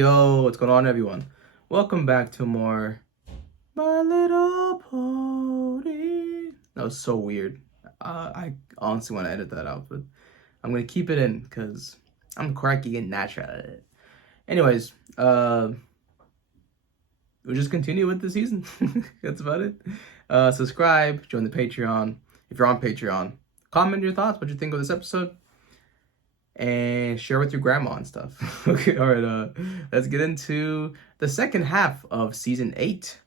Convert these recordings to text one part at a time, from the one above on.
Yo, what's going on, everyone? Welcome back to more My Little Pony. That was so weird. I honestly want to edit that out, but I'm gonna keep it in because I'm quirky and natural at it. Anyways, we'll just continue with the season. That's about it. Subscribe, join the Patreon if you're on Patreon. Comment your thoughts, what you think of this episode, and share with your grandma and stuff. Okay, all right, let's get into the second half of season 8.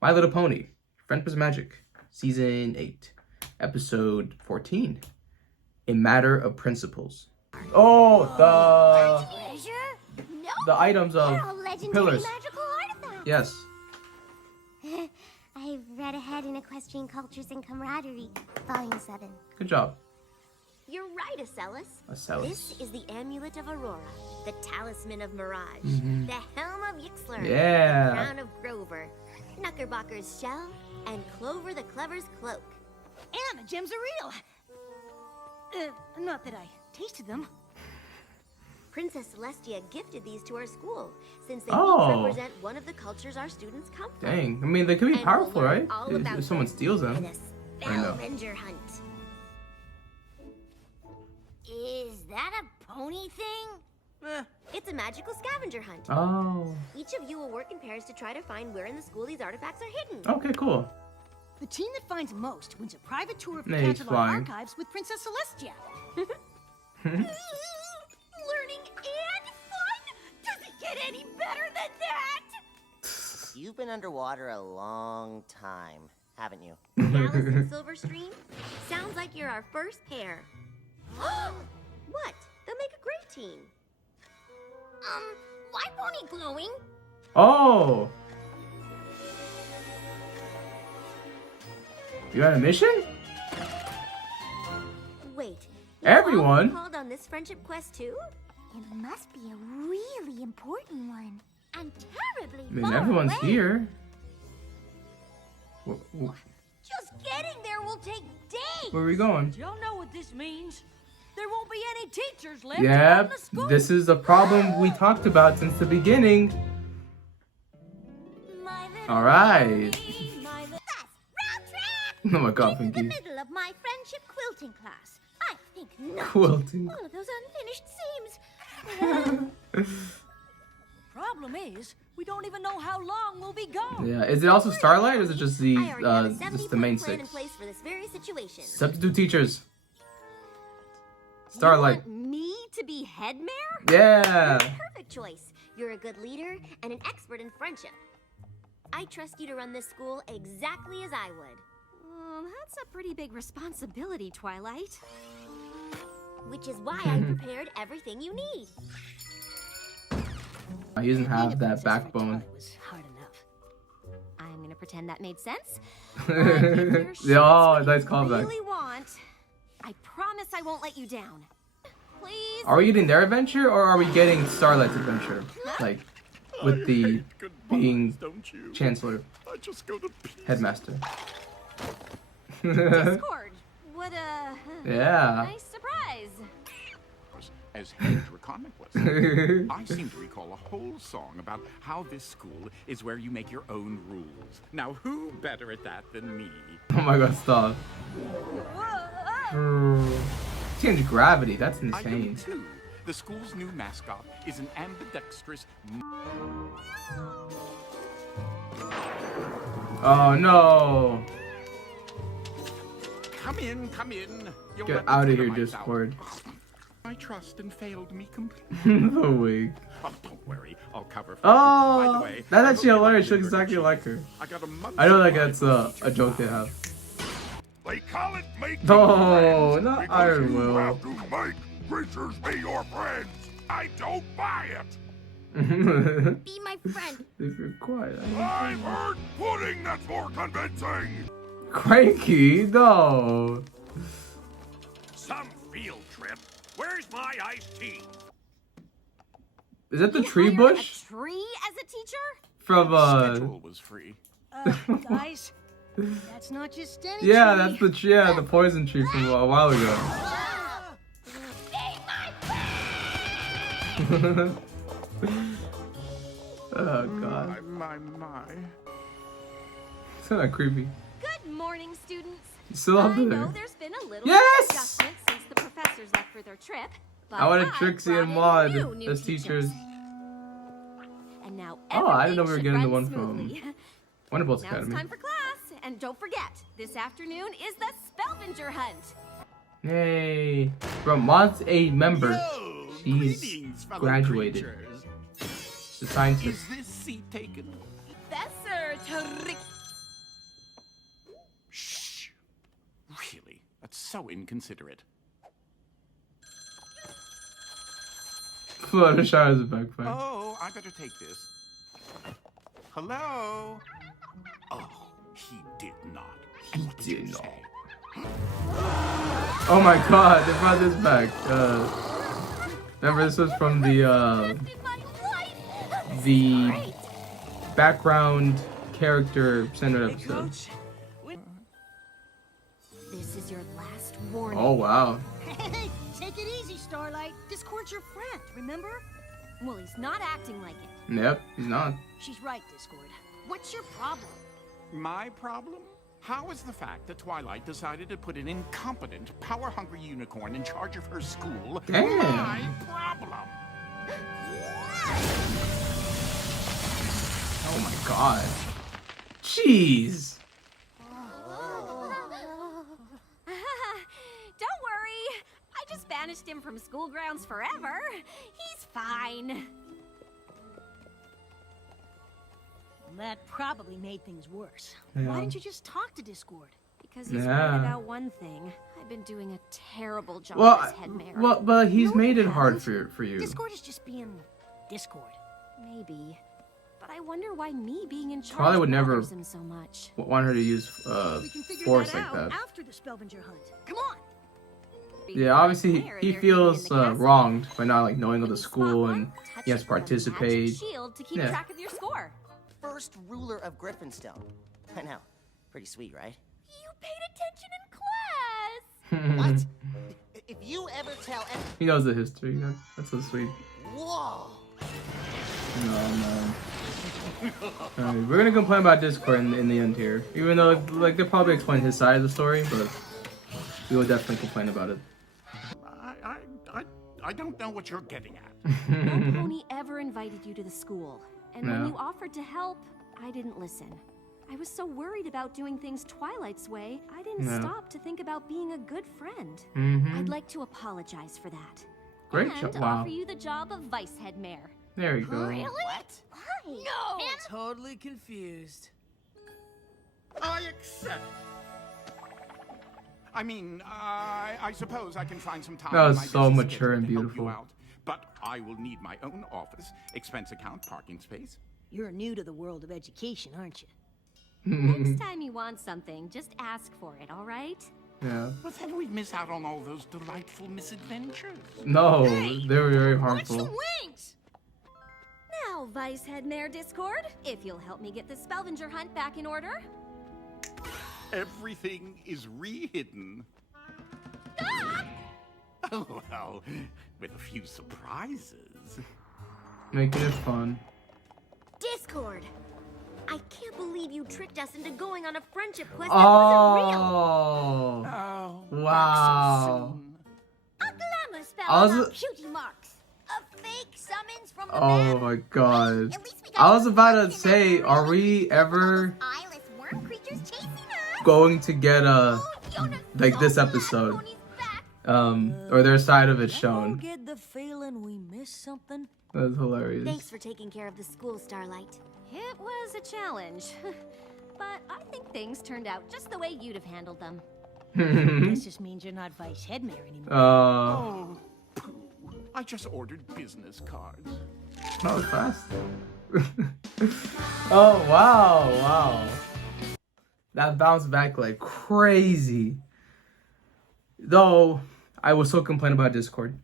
My Little Pony, Friendship is Magic, season 8, episode 14, A Matter of Principles. Oh, the items of pillars. Yes. I've read ahead in Equestrian Cultures and Camaraderie, Volume 7. Good job. You're right, Acellus. Acellus. This is the Amulet of Aurora, the Talisman of Mirage, the Helm of Yixler, Yeah. the Crown of Grover, Knuckerbocker's Shell, and Clover the Clever's Cloak. And the gems are real! Not that I tasted them. Princess Celestia gifted these to our school, since they Oh. each represent one of the cultures our students come from. Dang. I mean, they could be And powerful, we'll learn right? all about If someone them steals in them. a I know. Spellbinger hunt. Is that a pony thing? It's a magical scavenger hunt. Oh. Each of you will work in pairs to try to find where in the school these artifacts are hidden. Okay, cool. The team that finds most wins a private tour of the Nice Canterlot flying. archives with Princess Celestia. Learning and fun? Does it get any better than that? You've been underwater a long time, haven't you? Alice and Silverstream? Sounds like you're our first pair. What? They'll make a great team. Why pony glowing? Oh. You on a mission? Wait. Everyone? You all called on this friendship quest too? It must be a really important one. And terribly I mean, far everyone's away. here. Just getting there will take days. Where are we going? Y'all know what this means. There won't be any teachers left Yep, in the school. this is the problem we talked about since the beginning. All right. Oh my God, In the Pinky. middle of my friendship quilting class. I think not. Quilting. All of those unfinished seams. Problem is, we don't even know how long we'll be gone. Yeah, is it also Starlight or is it just the I already have a 70 just the main plan in 6? place for this very situation. Substitute teachers. Starlight. You want me to be head mare? Yeah. Perfect choice. You're a good leader and an expert in friendship. I trust you to run this school exactly as I would. That's a pretty big responsibility, Twilight. Which is why I prepared everything you need. He doesn't Being a have that princess for a backbone. toy was hard enough. I'm gonna pretend that made sense. Yeah, oh, nice callback. Really want? I promise I won't let you down. Please. Are we getting their adventure or are we getting Starlight's adventure? Like, with the being Chancellor, I just go to pieces. Headmaster. Discord. What Yeah. nice surprise. As head Draconicless, I seem to recall a whole song about how this school is where you make your own rules. Now, who better at that than me? Oh my God, stop. Change gravity, that's I am insane. too. The school's new mascot is an ambidextrous. Oh no. Come in, come in. You'll Get let me out of clear here, myself. Discord. My trust and failed me completely. The wig. Oh, don't worry, I'll cover for you. By the Oh, way, that's I actually hope you hilarious. She like looks your exactly like her. I got a month's I know that supply that's of a joke they have. They call it making No, friends, not because Iron you Will. have to make creatures be your friends. I don't buy it. Be my friend. If you're quiet. I've heard pudding that's more convincing. Cranky, no. Some field trip. Where's my iced tea? Is that the You tree hired bush? A tree as a teacher? From Schedule was free. Guys, that's not just any yeah, tree. that's the tree, yeah, the poison tree from a while ago. Oh god. My. It's kind of creepy. Good morning, students. You still I up know there? there's been a little Yes! adjustment since the professors left for their trip. But I wanted I've Trixie brought and in Maud new as teachers. And now Oh, I didn't know we were everything getting the should one run from smoothly. Wonderbolt's Now it's Academy. time for class, and don't forget, this afternoon is the Spelvenger hunt. Yay. Bro, Maud's a member. Yo, She's greetings, fellow graduated. creatures. The scientist. Is this seat taken? Professor Trick. Shh. Really? That's so inconsiderate. Fluttershy is a backpack. Oh, I better take this. Hello? Oh, he did not. He What did you not. say? Oh my god, they brought this back. Remember this was from the background character centered episode. This is your last warning. Oh wow. Hey, take it easy, Starlight. Discord's your friend, remember? Well, he's not acting like it. Yep, he's not. She's right, Discord. What's your problem? My problem? How is the fact that Twilight decided to put an incompetent, power-hungry unicorn in charge of her school Damn. my problem? Oh my god. Jeez. Don't worry. I just banished him from school grounds forever. He's fine. That probably made things worse. Yeah. Why didn't you just talk to Discord? Because he's Yeah. right about one thing. I've been doing a terrible job Well, as head mayor. but he's No, made you it hard haven't. for you. Discord is just being Discord. Maybe. But I wonder why me being in charge Twilight would never- bothers him so much. Want her to use We can figure force that like out that. after the Spelvenger hunt. Come on. Yeah, obviously Mayor, he they're feels in the castle. wronged by not like knowing of When the you spot school one, and touch he has it to with a magic participate. shield to keep Yeah. track of your score. First ruler of Griffinstone. I know. Pretty sweet, right? You paid attention in class. What? If you ever tell He knows the history. That's so sweet. Whoa! No, man. Alright, we're gonna complain about Discord in the end here. Even though, like, they'll probably explain his side of the story, but we will definitely complain about it. I don't know what you're getting at. No pony ever invited you to the school. And No. when you offered to help, I didn't listen. I was so worried about doing things Twilight's way, I didn't No. stop to think about being a good friend. Mm-hmm. I'd like to apologize for that. Great and job. Wow. offer you the job of vice head mayor. There we go. What? No! Totally confused. I accept. I mean, I suppose I can find some time. That was in my so busy mature schedule and to help beautiful. you out. But I will need my own office, expense account, parking space. You're new to the world of education, aren't you? Next time you want something, just ask for it, all right? Yeah. But then we'd miss out on all those delightful misadventures. No, they were very harmful. wings? Now, Vice Head Mayor Discord, if you'll help me get the Spelvenger hunt back in order. Everything is re-hidden. Oh, well, with a few surprises. Making it fun. Discord! I can't believe you tricked us into going on a friendship quest that wasn't real! Oh. Oh, Wow. back so soon. A glamour spell I was- about beauty marks! A fake summons from the Oh map! my god. At least we got I was to about to look in say, that are room we and see ever all those eyeless worm creatures chasing us? going to get a Yona's like so this glad episode? Pony's back. Or their side of it I shown? get the feeling we missed something. That's hilarious. Thanks for taking care of the school, Starlight. It was a challenge. But I think things turned out just the way you'd have handled them. This just means you're not vice head mayor anymore. Oh, pooh. I just ordered business cards. That was fast. Oh wow. That bounced back like crazy. Though I was so complaining about Discord.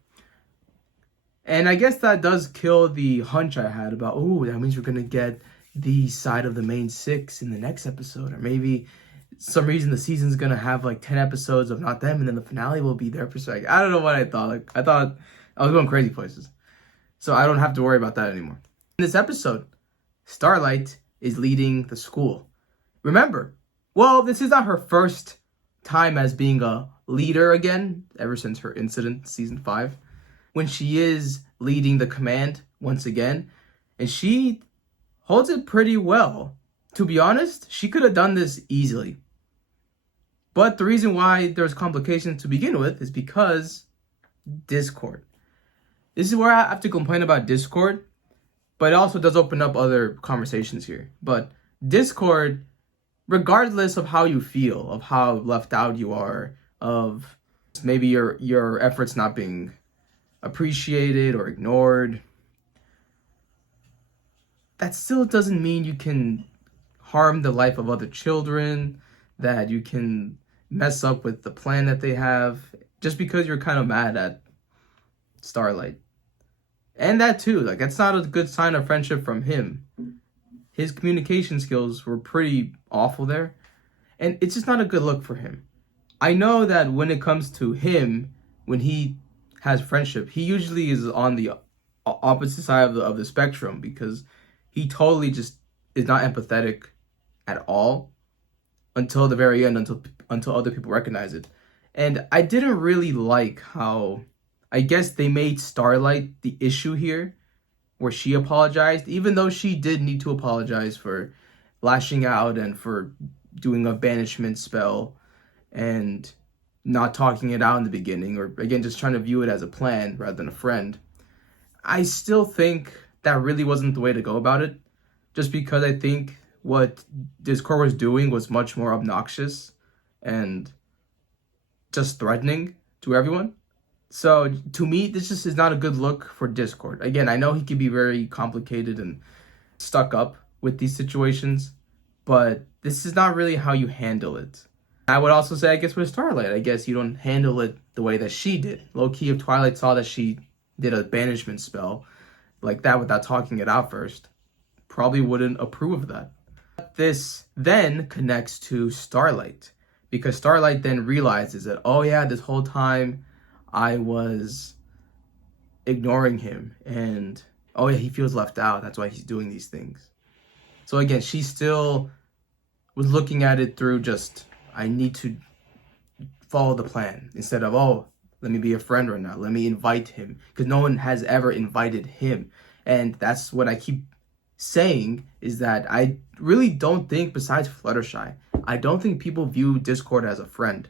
And I guess that does kill the hunch I had about, oh, that means we're gonna get the side of the main six in the next episode. Or maybe some reason the season's gonna have like 10 episodes of not them, and then the finale will be their perspective. I don't know what I thought. Like I thought I was going crazy places. So I don't have to worry about that anymore. In this episode, Starlight is leading the school. Remember, well, this is not her first time as being a leader again, ever since her incident season 5. When she is leading the command once again, and she holds it pretty well. To be honest, she could have done this easily. But the reason why there's complications to begin with is because Discord. This is where I have to complain about Discord, but it also does open up other conversations here. But Discord, regardless of how you feel, of how left out you are, of maybe your efforts not being appreciated or ignored, that still doesn't mean you can harm the life of other children, that you can mess up with the plan that they have, just because you're kind of mad at Starlight. And that too, like, that's not a good sign of friendship from him. His communication skills were pretty awful there, and it's just not a good look for him. I know that when it comes to him, when he has friendship, he usually is on the opposite side of the spectrum, because he totally just is not empathetic at all until the very end, until other people recognize it. And I didn't really like how, I guess, they made Starlight the issue here, where she apologized, even though she did need to apologize for lashing out and for doing a banishment spell and not talking it out in the beginning, or again, just trying to view it as a plan rather than a friend. I still think that really wasn't the way to go about it, just because I think what Discord was doing was much more obnoxious and just threatening to everyone. So to me, this just is not a good look for Discord. Again, I know he can be very complicated and stuck up with these situations, but this is not really how you handle it. I would also say, I guess, with Starlight, I guess you don't handle it the way that she did. Low-key, if Twilight saw that she did a banishment spell like that without talking it out first, probably wouldn't approve of that. This then connects to Starlight, because Starlight then realizes that, oh yeah, this whole time I was ignoring him, and oh yeah, he feels left out. That's why he's doing these things. So again, she still was looking at it through just, I need to follow the plan, instead of, oh, let me be a friend right now. Let me invite him, because no one has ever invited him. And that's what I keep saying, is that I really don't think, besides Fluttershy, I don't think people view Discord as a friend.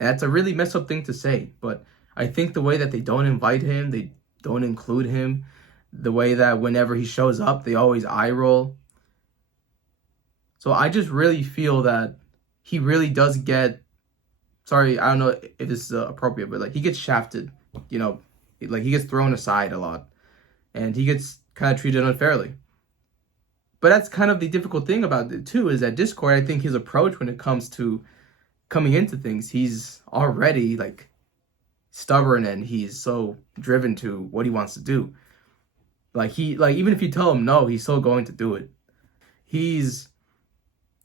And that's a really messed up thing to say, but I think the way that they don't invite him, they don't include him, the way that whenever he shows up, they always eye roll. So I just really feel that he really does get, sorry, I don't know if this is appropriate, but like, he gets shafted, you know, like he gets thrown aside a lot, and he gets kind of treated unfairly. But that's kind of the difficult thing about it too, is that Discord, I think his approach when it comes to coming into things, he's already like stubborn, and he's so driven to what he wants to do. Like even if you tell him no, he's still going to do it. He's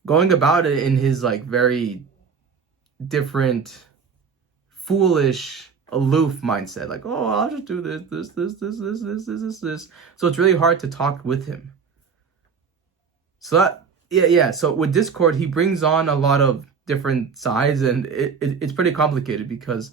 going about it in his like very different, foolish, aloof mindset. Like, oh, I'll just do this. So it's really hard to talk with him. So that, yeah. So with Discord, he brings on a lot of different sides, and it's pretty complicated, because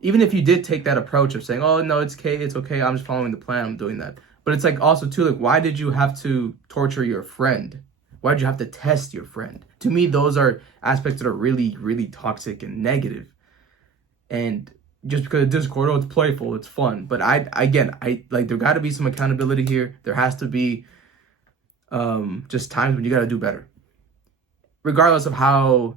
even if you did take that approach of saying, oh no, it's okay, I'm just following the plan, I'm doing that, but it's like also too, like, why did you have to torture your friend? Why did you have to test your friend? To me, those are aspects that are really, really toxic and negative. And just because of Discord, oh, it's playful, it's fun, but I like, there got to be some accountability here. There has to be just times when you got to do better, regardless of how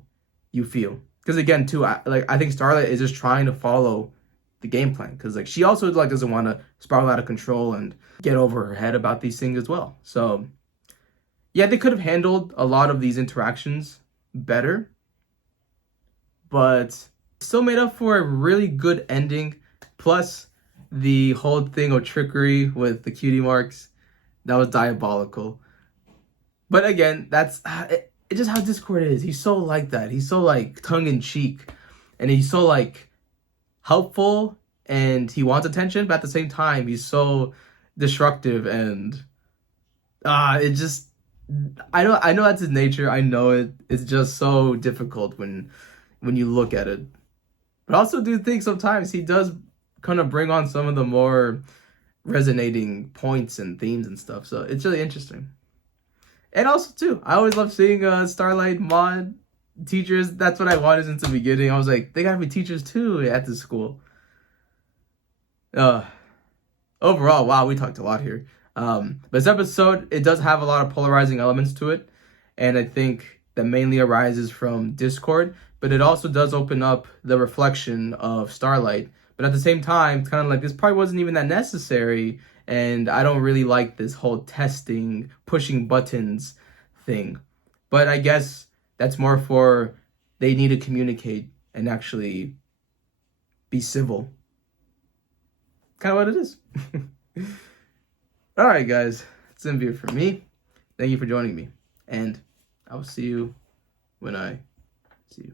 you feel. Because again, too, I think Starlight is just trying to follow the game plan, because like, she also like doesn't want to spiral out of control and get over her head about these things as well. So yeah, they could have handled a lot of these interactions better, but still made up for a really good ending. Plus the whole thing of trickery with the cutie marks, that was diabolical. But again, that's it's just how Discord is. He's so like that. He's so like tongue-in-cheek, and he's so like helpful and he wants attention, but at the same time, he's so destructive and it just I know that's his nature. I know it. It's just so difficult when you look at it. But I also do think sometimes he does kind of bring on some of the more resonating points and themes and stuff. So it's really interesting. And also too, I always love seeing Starlight mod teachers. That's what I wanted since the beginning. I was like, they gotta be teachers too at this school. Overall, wow, we talked a lot here. But this episode, it does have a lot of polarizing elements to it, and I think that mainly arises from Discord, but it also does open up the reflection of Starlight. But at the same time, it's kind of like this probably wasn't even that necessary, and I don't really like this whole testing, pushing buttons thing. But I guess that's more for they need to communicate and actually be civil. Kind of what it is. All right, guys, that's gonna be it for me. Thank you for joining me, and I will see you when I see you.